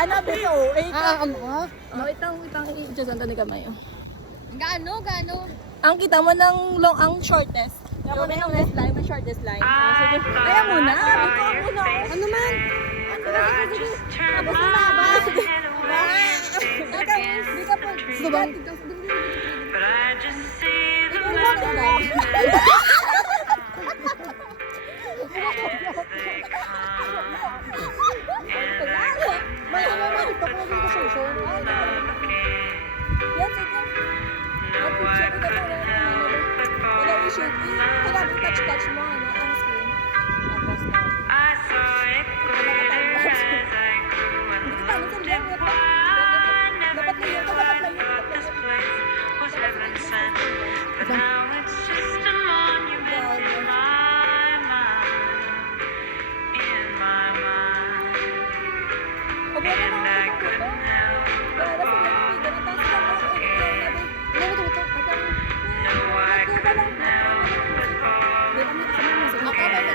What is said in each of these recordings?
Ana bito. Itang i-adjust ni kamay. Gaano? Ang kita mo ng long, ang shortest. Yung longest line, may shortest line. Sige. Kaya muna. Bito muna. Ano man? Tapos na ba? Sige. Di ka po. Sige ba? Ikaw lang guys. Touch mo ano ang screen. Tapos na. Hindi ka paano sa liyan. Dapat na yun.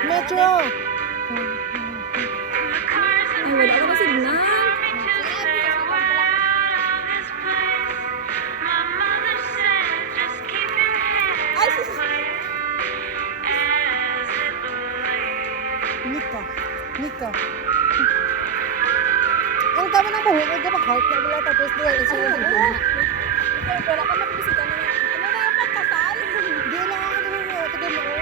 Metro! Ay, wala ka na signal. Nika. Ang tama ng buhok, huwag ka mag-heart na wala tapos nila isa yung buhok. Wala ka mabisita na yan. Ano na yung pagkasal? Hindi lang ako nung tagal mo.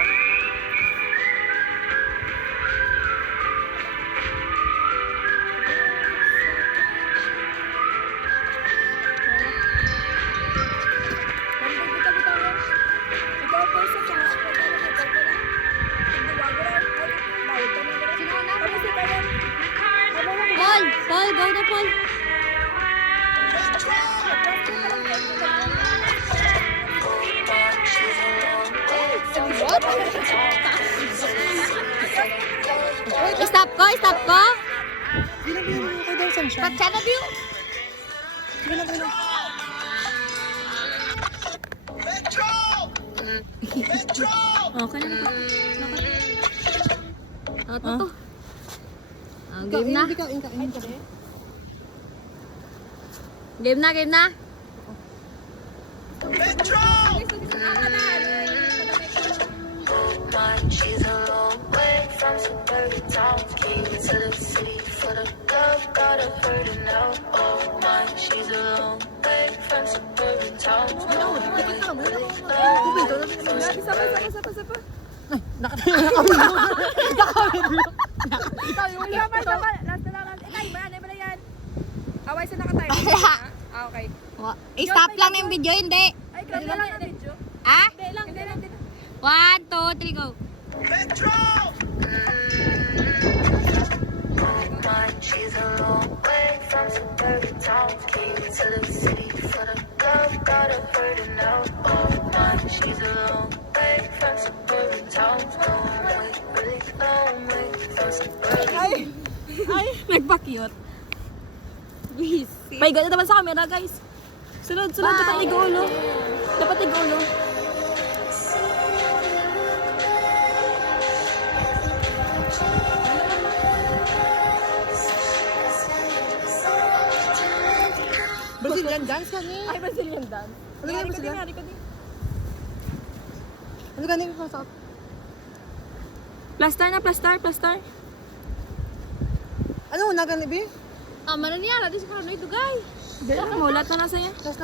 Paul, go na Paul. Stop ko. Ginagawa ko daw saan siya. Pag-channel view. Ginagawa. Okay na po. Ito. Game na. Game na. She's a long way from suburban towns, came to the city for the love, got her hurting now. Oh my, she's a long way from suburban towns. Nakatayo na kami. Away sa nakatayo. Okay. Stop lang yung video, hindi. Ay, grabe lang ang video. Ah? Hindi lang. 1, 2, 3, go. She's a long way from suburban towns, came to the city for the love, got her hurting now. Oh my, she's a long way from suburban towns, long way, really long way from suburban. Ay, nagpa-cute. May ganda naman sa camera, guys. Sunod, dapat igulo. Brazilian dance ka niya. Ay, Brazilian dance. Ano nga Brazilian? Hari ka din. Ano ka niya pasok? Plaster. Ano una ka niya? Mana niya, lagi sa karano ito, guys. Dali na, mulat na nasa yan. Tas.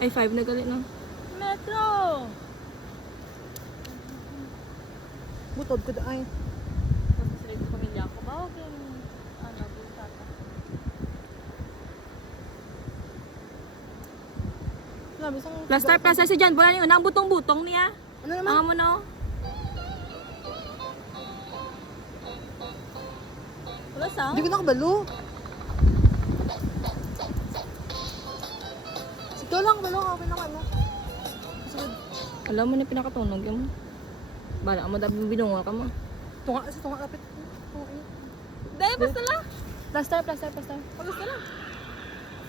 Ay, 5 na galit na. Metro! Butod ko ay. Sila yung pamilya ko ba? Okay. Ano, butata. Sabi sang Plaster si Jan. Bulan yun. Ang butong-butong niya. Ano naman? Mga mo no? Wala sa? Hindi ko nakabalo. Ito lang balo ka ano. Sunod. Alam mo na pinakatunog yung bala mo dabi binunga ka mo. Tunga kapit. Dahil basta lang. Plaster. Basta lang.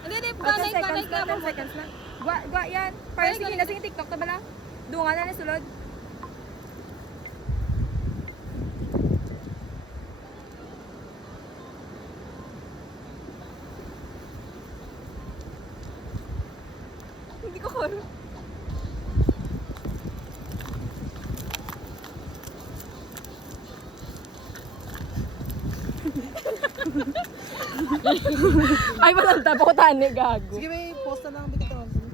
Hindi, ganay ka mo. 10 seconds lang. Gwa yan. Para sige na sige TikTok ta bala. Dunga na ni sulod. more. Ay, malanta pa ko tani, gago. Sige, may post na lang.